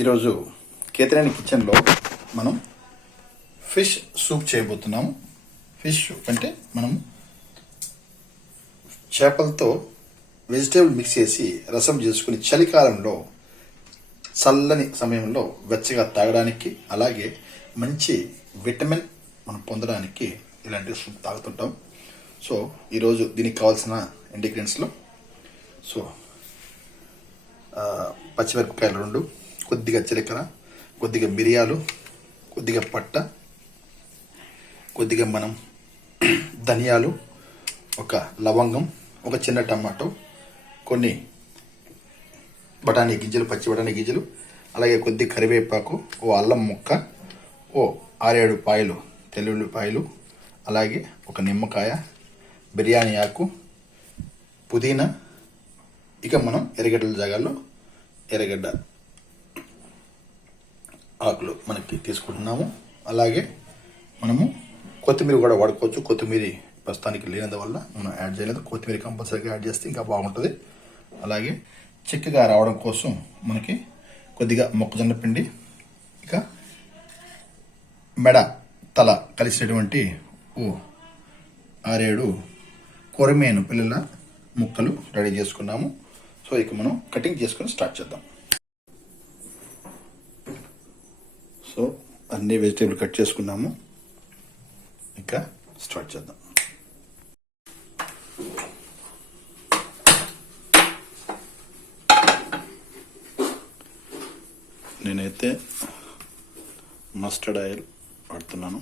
ఈరోజు కేతినేని కిచెన్లో మనం ఫిష్ సూప్ చేయబోతున్నాము. ఫిష్ సూప్ అంటే మనం చేపలతో వెజిటేబుల్ మిక్స్ చేసి రసం చేసుకుని చలికాలంలో చల్లని సమయంలో వెచ్చగా తాగడానికి, అలాగే మంచి విటమిన్ మనం పొందడానికి ఇలాంటి సూప్ తాగుతుంటాం. సో ఈరోజు దీనికి కావాల్సిన ఇంగ్రీడియంట్స్లో పచ్చిమిరపకాయలు 2, కొద్దిగా జీలకర్ర, కొద్దిగా మిరియాలు, కొద్దిగా పట్ట, కొద్దిగా మనం ధనియాలు, ఒక లవంగం, ఒక చిన్న టమాటో, కొన్ని బఠానీ గింజలు, పచ్చి బఠానీ గింజలు, అలాగే కొద్ది కరివేపాకు, ఓ అల్లం ముక్క, ఓ 6-7 పాయలు తెల్లుల్లిపాయలు, అలాగే ఒక నిమ్మకాయ, బిర్యానీ ఆకు, పుదీనా, ఇక మనం ఎర్రగడ్డల జాగాల్లో ఎర్రగడ్డ ఆకులు మనకి తీసుకుంటున్నాము. అలాగే మనము కొత్తిమీర కూడా వాడుకోవచ్చు. కొత్తిమీర ప్రస్తుతానికి లేనందువల్ల మనం యాడ్ చేయలేదు. కొత్తిమీర కంపల్సరీగా యాడ్ చేస్తే ఇంకా బాగుంటుంది. అలాగే చిక్కగా రావడం కోసం మనకి కొద్దిగా మొక్కజొన్న పిండి, ఇక మెడ తల కలిసినటువంటి 6-7 కొరమేను పిల్లల ముక్కలు రెడీ చేసుకున్నాము. సో ఇక మనం కటింగ్ చేసుకొని స్టార్ట్ చేద్దాం. సో అన్ని వెజిటేబుల్ కట్ చేసుకున్నాము, ఇంకా స్టార్ట్ చేద్దాం. నేనైతే మస్టర్డ్ ఆయిల్ వాడుతున్నాను.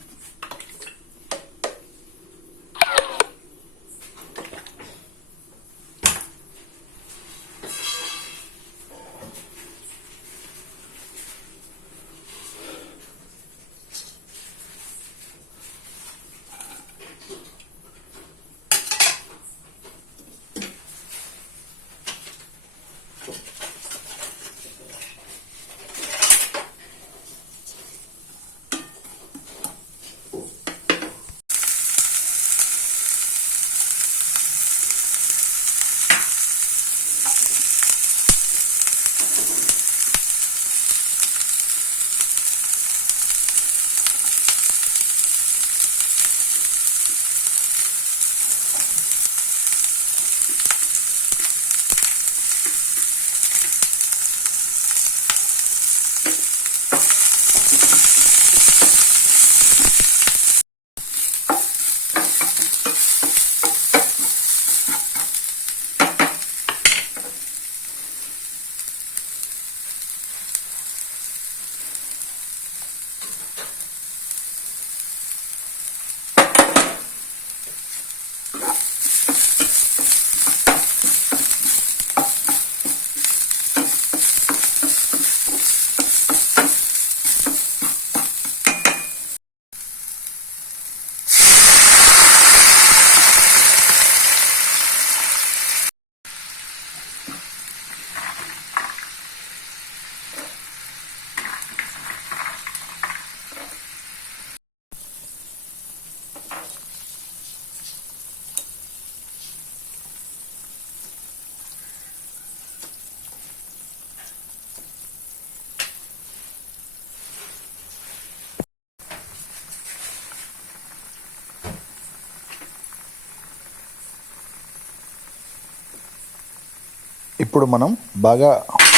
ఇప్పుడు మనం బాగా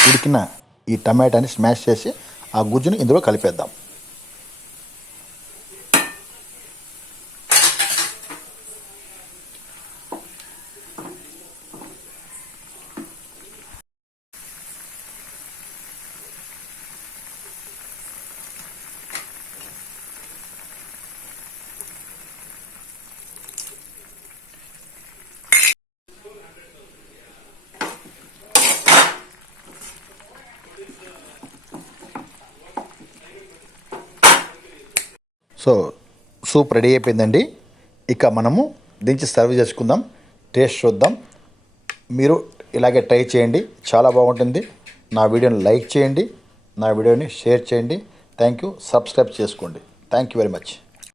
ఉడికిన ఈ టమాటాని స్మాష్ చేసి ఆ గుజ్జుని ఇందులో కలిపేద్దాం. సో సూప్ రెడీ అయిపోయిందండి. ఇక మనము దించి సర్వ్ చేసుకుందాం. టేస్ట్ చూద్దాం. మీరు ఇలాగే ట్రై చేయండి, చాలా బాగుంటుంది. నా వీడియోని లైక్ చేయండి, నా వీడియోని షేర్ చేయండి. Thank you. సబ్స్క్రైబ్ చేసుకోండి. Thank you very much.